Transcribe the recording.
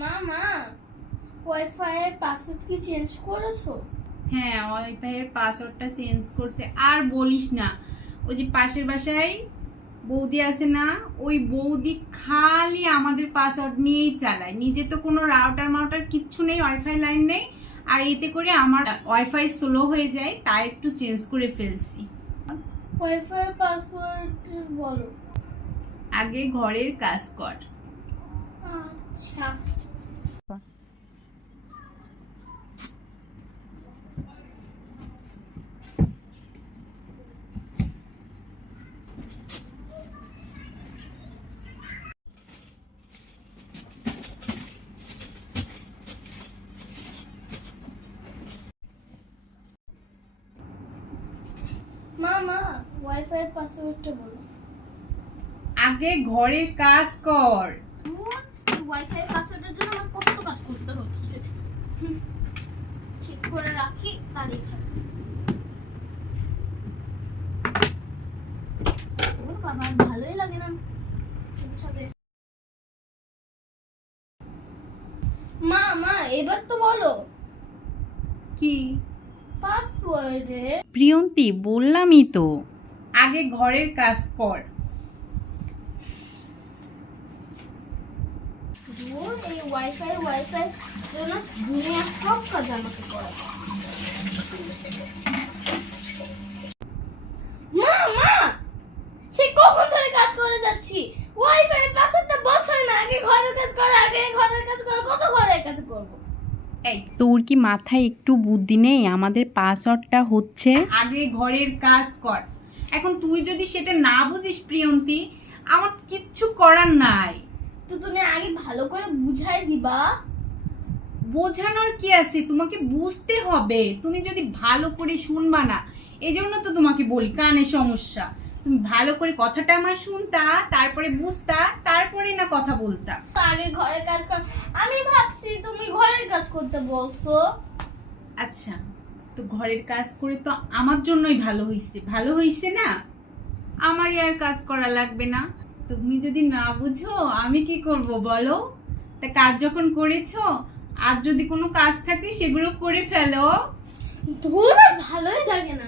মা ওয়াইফাই এর পাসওয়ার্ড কি চেঞ্জ করেছো? হ্যাঁ, ওয়াইফাই এর পাসওয়ার্ডটা চেঞ্জ করতে আর বলিস না। ওই যে পাশের বাসায় বৌদি আছে না, ওই বৌদি খালি আমাদের পাসওয়ার্ড নিয়েই চালায়। নিজে তো কোনো রাউটার কিচ্ছু নেই, ওয়াইফাই লাইন নেই। আর এতে করে আমার ওয়াইফাই স্লো হয়ে যায়, তাই একটু চেঞ্জ করে ফেলছি। ওয়াইফাই এর পাসওয়ার্ড বলো। আগে ঘরের কাজ কর। আচ্ছা। মা ওয়াইফাই এর পাসওয়ার্ডটা বলো। আগে ঘরের কাজ কর। ওয়াইফাই পাসওয়ার্ডের জন্য আমার কত কাজ করতে হচ্ছে। ঠিক করে রাখি তাহলেই ভালো। ওর বাবা ভালোই লাগে না বুঝাবে। মা এবার তো বলো কি পাসওয়ার্ডে। প্রিয়ন্তি, বললামই তো আগে ঘরের কাজ কর। এই ওয়াইফাই জন্য দুনিয়ার সব কাজ আমাকে করাতে। মা সে কখন ধরে কাজ করে যাচ্ছি। ওয়াইফাই পাসওয়ার্ডটা বলছই না। আগে ঘরের কাজ কর, কত ঘরের কাজ করব। এই তোর কি মাথায় একটু বুদ্ধি নেই? আমাদের পাসওয়ার্ডটা হচ্ছে আগে ঘরের কাজ কর। এখন তুই যদি সেটা না বুঝিস প্রিয়ন্তি, আমার কিচ্ছু করার নাই। তো তুমি আগে ভালো করে বুঝাই দিবা। বোঝানোর কি আছে, তোমাকে বুঝতে হবে। তুমি যদি ভালো করে শুনবা না, এই জন্য তো তোমাকে বলি কানে সমস্যা। তুমি ভালো করে কথাটা আমার শুনতা, তারপরে বুঝতা, তারপরে না কথা বলতা। আগে ঘরের কাজ কর। আমি ভাবছি তুমি ঘরের কাজ করতে বলছো। আচ্ছা, তো ঘরের কাজ করে তো আমার জন্যই ভালো হইছে না? আমারই আর কাজ করা লাগবে না। তুমি যদি না বুঝো আমি কি করব বলো? তা কাজ যখন করেছো, আর যদি কোনো কাজ থাকে সেগুলো করে ফেলো। ধুর, ভালোই লাগে না।